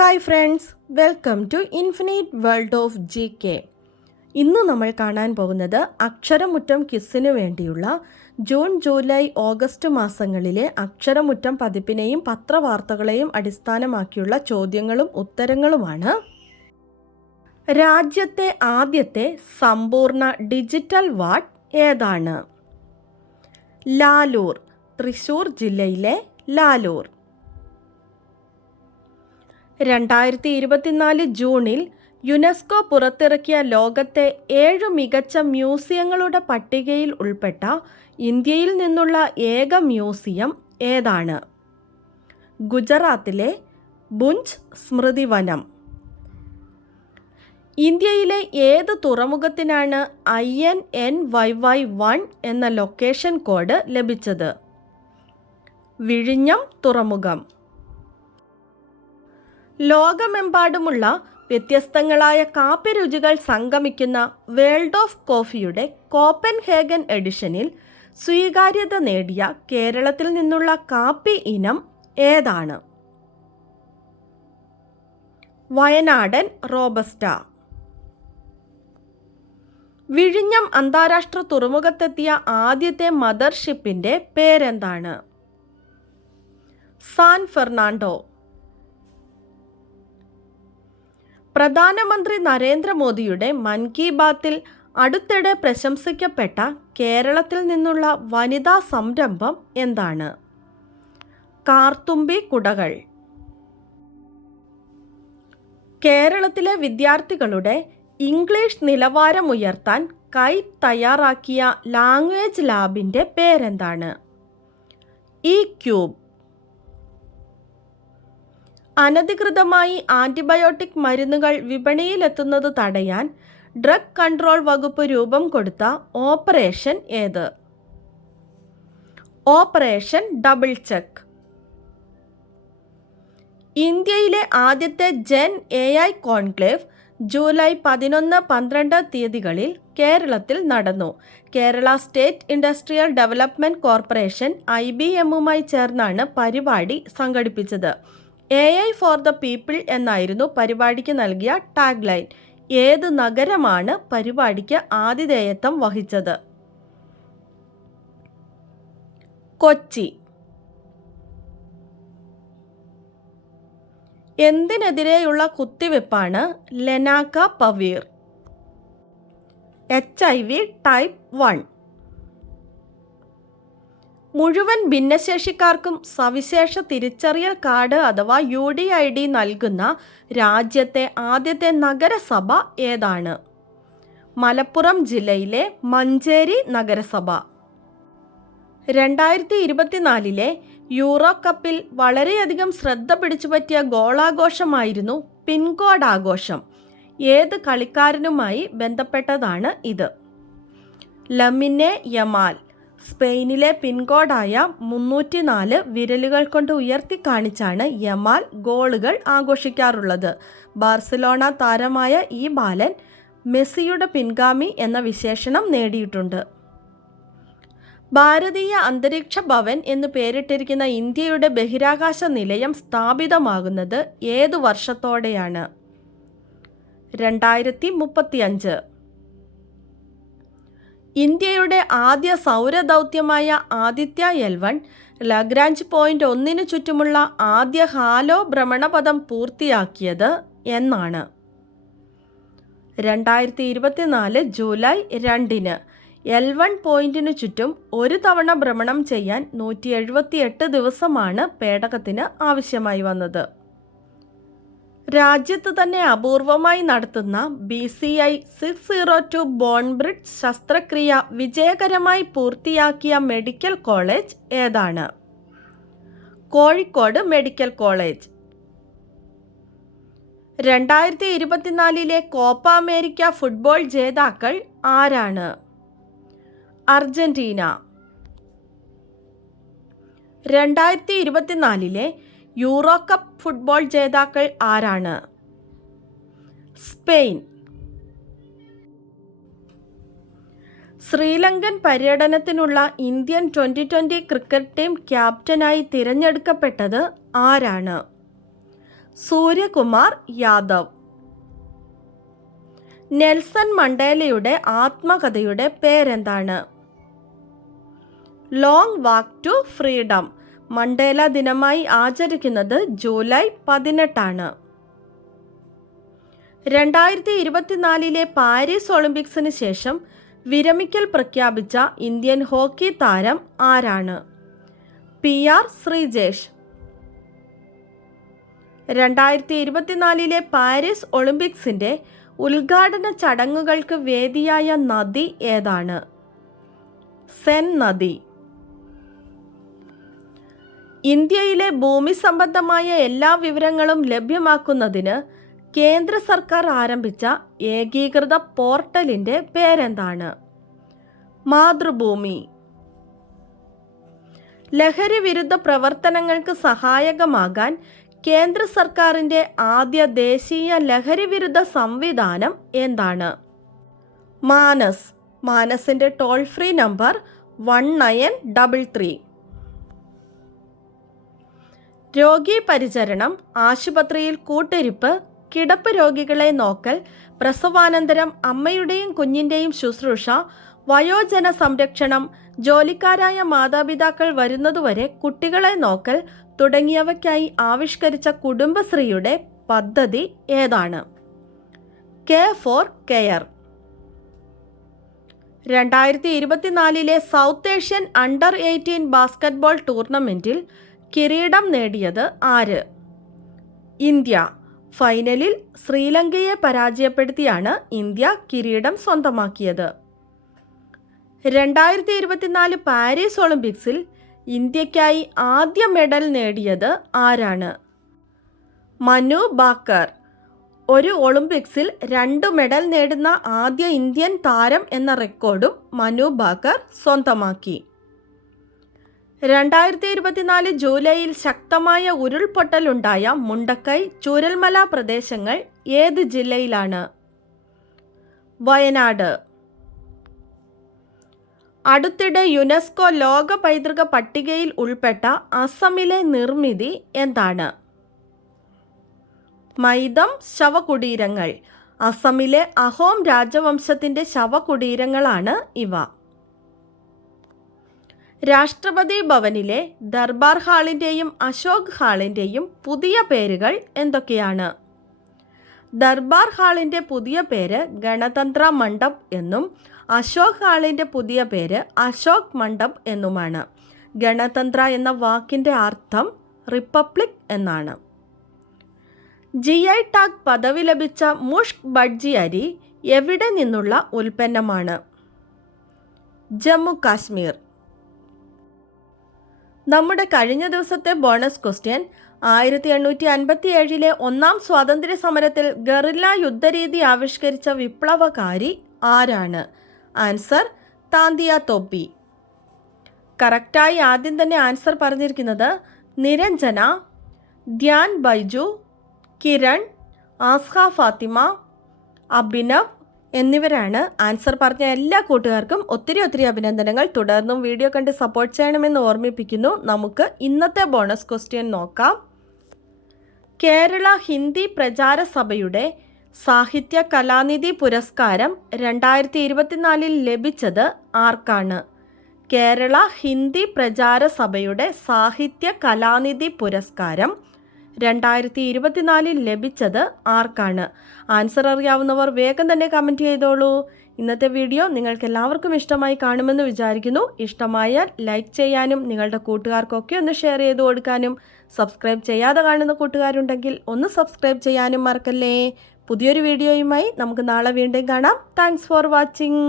Hi friends welcome to infinite world of G K ഇന്ന് നമ്മൾ കാണാൻ പോകുന്നത് അക്ഷരമുറ്റം കിസ്സിന് വേണ്ടിയുള്ള ജൂൺ ജൂലൈ ഓഗസ്റ്റ് മാസങ്ങളിലെ അക്ഷരമുറ്റം പതിപ്പിനെയും പത്രവാർത്തകളെയും അടിസ്ഥാനമാക്കിയുള്ള ചോദ്യങ്ങളും ഉത്തരങ്ങളുമാണ്. രാജ്യത്തെ ആദ്യത്തെ സമ്പൂർണ ഡിജിറ്റൽ വാർഡ് ഏതാണ്? ലാലൂർ തൃശൂർ ജില്ലയിലെ ലാലൂർ. രണ്ടായിരത്തി ഇരുപത്തിനാല് ജൂണിൽ യുനെസ്കോ പുറത്തിറക്കിയ ലോകത്തെ ഏഴ് മികച്ച മ്യൂസിയങ്ങളുടെ പട്ടികയിൽ ഉൾപ്പെട്ട ഇന്ത്യയിൽ നിന്നുള്ള ഏക മ്യൂസിയം ഏതാണ്? ഗുജറാത്തിലെ ബുഞ്ച് സ്മൃതിവനം. ഇന്ത്യയിലെ ഏത് തുറമുഖത്തിനാണ് I N N Y Y one എന്ന ലൊക്കേഷൻ കോഡ് ലഭിച്ചത്? വിഴിഞ്ഞം തുറമുഖം. ലോകമെമ്പാടുമുള്ള വ്യത്യസ്തങ്ങളായ കാപ്പി രുചികൾ സംഗമിക്കുന്ന വേൾഡ് ഓഫ് കോഫിയുടെ കോപ്പൻ ഹേഗൻ എഡിഷനിൽ സ്വീകാര്യത നേടിയ കേരളത്തിൽ നിന്നുള്ള കാപ്പി ഇനം ഏതാണ്? വയനാടൻ റോബസ്റ്റ. വിഴിഞ്ഞം അന്താരാഷ്ട്ര തുറമുഖത്തെത്തിയ ആദ്യത്തെ മദർഷിപ്പിന്റെ പേരെന്താണ്? San Fernando. പ്രധാനമന്ത്രി നരേന്ദ്രമോദിയുടെ മൻ കി ബാത്തിൽ അടുത്തിടെ പ്രശംസിക്കപ്പെട്ട കേരളത്തിൽ നിന്നുള്ള വനിതാ സംരംഭം എന്താണ്? കാർത്തുമ്പി കുടകൾ. കേരളത്തിലെ വിദ്യാർത്ഥികളുടെ ഇംഗ്ലീഷ് നിലവാരമുയർത്താൻ കൈ തയ്യാറാക്കിയ ലാംഗ്വേജ് ലാബിന്റെ പേരെന്താണ്? ഈ ക്യൂബ്. അനധികൃതമായി ആന്റിബയോട്ടിക് മരുന്നുകൾ വിപണിയിലെത്തുന്നത് തടയാൻ ഡ്രഗ് കൺട്രോൾ വകുപ്പ് രൂപം കൊടുത്ത ഓപ്പറേഷൻ ഏത്? Operation double check. ഇന്ത്യയിലെ ആദ്യത്തെ Gen A I conclave July പതിനൊന്ന് പന്ത്രണ്ട് തീയതികളിൽ കേരളത്തിൽ നടന്നു. Kerala state industrial development corporation I B എമ്മുമായി ചേർന്നാണ് പരിപാടി സംഘടിപ്പിച്ചത്. A I for the people എന്നായിരുന്നു പരിപാടിക്ക് നൽകിയ ടാഗ് ലൈൻ ഏത് നഗരമാണ് പരിപാടിക്ക് ആതിഥേയത്വം വഹിച്ചത്? കൊച്ചി. എന്തിനെതിരെയുള്ള കുത്തിവെപ്പാണ് lenacapavir? H I V type one മുഴുവൻ ഭിന്നശേഷിക്കാർക്കും സവിശേഷ തിരിച്ചറിയൽ കാർഡ് അഥവാ യു ഡി ഐ ഡി നൽകുന്ന രാജ്യത്തെ ആദ്യത്തെ നഗരസഭ ഏതാണ്? മലപ്പുറം ജില്ലയിലെ മഞ്ചേരി നഗരസഭ. രണ്ടായിരത്തി ഇരുപത്തിനാലിലെ യൂറോ കപ്പിൽ വളരെയധികം ശ്രദ്ധ പിടിച്ചുപറ്റിയ ഗോളാഘോഷമായിരുന്നു പിൻകോഡ് ആഘോഷം. ഏത് കളിക്കാരനുമായി ബന്ധപ്പെട്ടതാണ് ഇത്? Lamine Yamal. സ്പെയിനിലെ പിൻകോഡായ മുന്നൂറ്റി നാല് വിരലുകൾ കൊണ്ട് ഉയർത്തി കാണിച്ചാണ് യമാൽ ഗോളുകൾ ആഘോഷിക്കാറുള്ളത്. ബാർസലോണ താരമായ ഈ ബാലൻ മെസ്സിയുടെ പിൻഗാമി എന്ന വിശേഷണം നേടിയിട്ടുണ്ട്. ഭാരതീയ അന്തരീക്ഷ ഭവൻ എന്ന് പേരിട്ടിരിക്കുന്ന ഇന്ത്യയുടെ ബഹിരാകാശ നിലയം സ്ഥാപിതമാകുന്നത് ഏതു വർഷത്തോടെയാണ്? രണ്ടായിരത്തി മുപ്പത്തിയഞ്ച്. ഇന്ത്യയുടെ ആദ്യ സൗരദൗത്യമായ Aditya L one Lagrange point ഒന്നിനു ചുറ്റുമുള്ള ആദ്യ ഹാലോ ഭ്രമണപഥം പൂർത്തിയാക്കിയത് എന്നാണ്. രണ്ടായിരത്തി ഇരുപത്തിനാല് ജൂലൈ രണ്ടിന് എൽ വൺ പോയിന്റിനു ചുറ്റും ഒരു തവണ ഭ്രമണം ചെയ്യാൻ നൂറ്റി എഴുപത്തിയെട്ട് ദിവസമാണ് പേടകത്തിന് ആവശ്യമായി വന്നത്. രാജ്യത്ത് തന്നെ അപൂർവമായി നടത്തുന്ന B C I six zero two bone bridge ശസ്ത്രക്രിയ വിജയകരമായി പൂർത്തിയാക്കിയ മെഡിക്കൽ കോളേജ് ഏതാണ്? Kozhikode medical college. രണ്ടായിരത്തി ഇരുപത്തിനാലിലെ കോപ്പ അമേരിക്ക ഫുട്ബോൾ ജേതാക്കൾ ആരാണ്? അർജന്റീന. രണ്ടായിരത്തി ഇരുപത്തിനാലിലെ യൂറോ കപ്പ് ഫുട്ബോൾ ജേതാക്കൾ ആരാണ്? Spain. Sri Lankan പര്യടനത്തിനുള്ള Indian twenty twenty cricket team ക്യാപ്റ്റനായി തിരഞ്ഞെടുക്കപ്പെട്ടത് ആരാണ്? സൂര്യകുമാർ യാദവ്. നെൽസൺ മണ്ടേലയുടെ ആത്മകഥയുടെ പേരെന്താണ്? Long walk to freedom. Mandela ദിനമായി ആചരിക്കുന്നത് ജൂലൈ പതിനെട്ടാണ്. രണ്ടായിരത്തി ഇരുപത്തിനാലിലെ പാരീസ് ഒളിമ്പിക്സിന് ശേഷം വിരമിക്കൽ പ്രഖ്യാപിച്ച ഇന്ത്യൻ ഹോക്കി താരം ആരാണ്? P R Sreejesh. രണ്ടായിരത്തി ഇരുപത്തിനാലിലെ പാരീസ് ഒളിമ്പിക്സിന്റെ ഉദ്ഘാടന ചടങ്ങുകൾക്ക് വേദിയായ നദി ഏതാണ്? സെൻ നദി. ഇന്ത്യയിലെ ഭൂമി സംബന്ധമായ എല്ലാ വിവരങ്ങളും ലഭ്യമാക്കുന്നതിന് കേന്ദ്ര സർക്കാർ ആരംഭിച്ച ഏകീകൃത പോർട്ടലിന്റെ പേരെന്താണ്? മാതൃഭൂമി. ലഹരി വിരുദ്ധ പ്രവർത്തനങ്ങൾക്ക് സഹായകമാകാൻ കേന്ദ്ര സർക്കാരിന്റെ ആദ്യ ദേശീയ ലഹരി വിരുദ്ധ സംവിധാനം എന്താണ്? Manas. മാനസിന്റെ toll free number one nine double three. രോഗി പരിചരണം ആശുപത്രിയിൽ കൂട്ടിരിപ്പ് കിടപ്പ് രോഗികളെ നോക്കൽ പ്രസവാനന്തരം അമ്മയുടെയും കുഞ്ഞിന്റെയും ശുശ്രൂഷ വയോജന സംരക്ഷണം ജോലിക്കാരായ മാതാപിതാക്കൾ വരുന്നതുവരെ കുട്ടികളെ നോക്കൽ തുടങ്ങിയവയ്ക്കായി ആവിഷ്കരിച്ച കുടുംബശ്രീയുടെ പദ്ധതി ഏതാണ്? K for care. രണ്ടായിരത്തി ഇരുപത്തിനാലിലെ South Asian under eighteen basketball ടൂർണമെന്റിൽ കിരീടം നേടിയത് ആര്? ഇന്ത്യ. ഫൈനലിൽ ശ്രീലങ്കയെ പരാജയപ്പെടുത്തിയാണ് ഇന്ത്യ കിരീടം സ്വന്തമാക്കിയത്. രണ്ടായിരത്തി ഇരുപത്തിനാല് പാരീസ് ഒളിമ്പിക്സിൽ ഇന്ത്യക്കായി ആദ്യ മെഡൽ നേടിയത് ആരാണ്? മനു ബാക്കർ. ഒരു ഒളിമ്പിക്സിൽ രണ്ട് മെഡൽ നേടുന്ന ആദ്യ ഇന്ത്യൻ താരം എന്ന റെക്കോർഡും മനു ബാക്കർ സ്വന്തമാക്കി. രണ്ടായിരത്തി ഇരുപത്തിനാല് ജൂലൈയിൽ ശക്തമായ ഉരുൾപൊട്ടലുണ്ടായ മുണ്ടക്കൈ ചൂരൽമല പ്രദേശങ്ങൾ ഏത് ജില്ലയിലാണ്? വയനാട്. അടുത്തിടെ യുനെസ്കോ ലോക പൈതൃക പട്ടികയിൽ ഉൾപ്പെട്ട അസമിലെ നിർമ്മിതി എന്താണ്? മൈദം ശവകുടീരങ്ങൾ. അസമിലെ അഹോം രാജവംശത്തിന്റെ ശവകുടീരങ്ങളാണ് ഇവ. രാഷ്ട്രപതി ഭവനിലെ ദർബാർ ഹാളിന്റെയും അശോക് ഹാളിന്റെയും പുതിയ പേരുകൾ എന്തൊക്കെയാണ്? ദർബാർ ഹാളിന്റെ പുതിയ പേര് ഗണതന്ത്ര മണ്ഡപ് എന്നും അശോക് ഹാളിന്റെ പുതിയ പേര് അശോക് മണ്ഡപ് എന്നുമാണ്. ഗണതന്ത്ര എന്ന വാക്കിന്റെ അർത്ഥം റിപ്പബ്ലിക് എന്നാണ്. ജി. ഐ. ടാഗ് പദവി ലഭിച്ച മുഷ്ക് ബഡ്ജി അരി എവിടെ നിന്നുള്ള ഉൽപ്പന്നമാണ്? ജമ്മു കാശ്മീർ. നമ്മുടെ കഴിഞ്ഞ ദിവസത്തെ ബോണസ് ക്വസ്റ്റ്യൻ ആയിരത്തി എണ്ണൂറ്റി അൻപത്തി ഏഴിലെ ഒന്നാം സ്വാതന്ത്ര്യ സമരത്തിൽ ഗറില്ല യുദ്ധരീതി ആവിഷ്കരിച്ച വിപ്ലവകാരി ആരാണ്? ആൻസർ താന്തിയ തോപ്പി. കറക്റ്റായി ആദ്യം തന്നെ ആൻസർ പറഞ്ഞിരിക്കുന്നത് നിരഞ്ജന ധ്യാൻ ബൈജു കിരൺ ആസ്ഹ ഫാത്തിമ അഭിനവ് എന്നിവരാണ് ആൻസർ പറഞ്ഞ എല്ലാ കൂട്ടുകാർക്കും ഒത്തിരി ഒത്തിരി അഭിനന്ദനങ്ങൾ. തുടർന്നും വീഡിയോ കണ്ട് സപ്പോർട്ട് ചെയ്യണമെന്ന് ഓർമ്മിപ്പിക്കുന്നു. നമുക്ക് ഇന്നത്തെ ബോണസ് ക്വസ്റ്റ്യൻ നോക്കാം. കേരള ഹിന്ദി പ്രചാര സഭയുടെ സാഹിത്യ കലാനിധി പുരസ്കാരം രണ്ടായിരത്തി ഇരുപത്തിനാലിൽ ലഭിച്ചത് ആർക്കാണ്? കേരള ഹിന്ദി പ്രചാര സഭയുടെ സാഹിത്യ കലാനിധി പുരസ്കാരം രണ്ടായിരത്തി ഇരുപത്തിനാലിൽ ലഭിച്ചത് ആർക്കാണ്? ആൻസർ അറിയാവുന്നവർ വേഗം തന്നെ കമന്റ് ചെയ്തോളൂ. ഇന്നത്തെ വീഡിയോ നിങ്ങൾക്ക് എല്ലാവർക്കും ഇഷ്ടമായി കാണുമെന്ന് വിചാരിക്കുന്നു. ഇഷ്ടമായാൽ ലൈക്ക് ചെയ്യാനും നിങ്ങളുടെ കൂട്ടുകാർക്കൊക്കെ ഒന്ന് ഷെയർ ചെയ്ത് കൊടുക്കാനും. സബ്സ്ക്രൈബ് ചെയ്യാതെ കാണുന്ന കൂട്ടുകാരുണ്ടെങ്കിൽ ഒന്ന് സബ്സ്ക്രൈബ് ചെയ്യാനും മറക്കല്ലേ. പുതിയൊരു വീഡിയോയുമായി നമുക്ക് നാളെ വീണ്ടും കാണാം. Thanks for watching.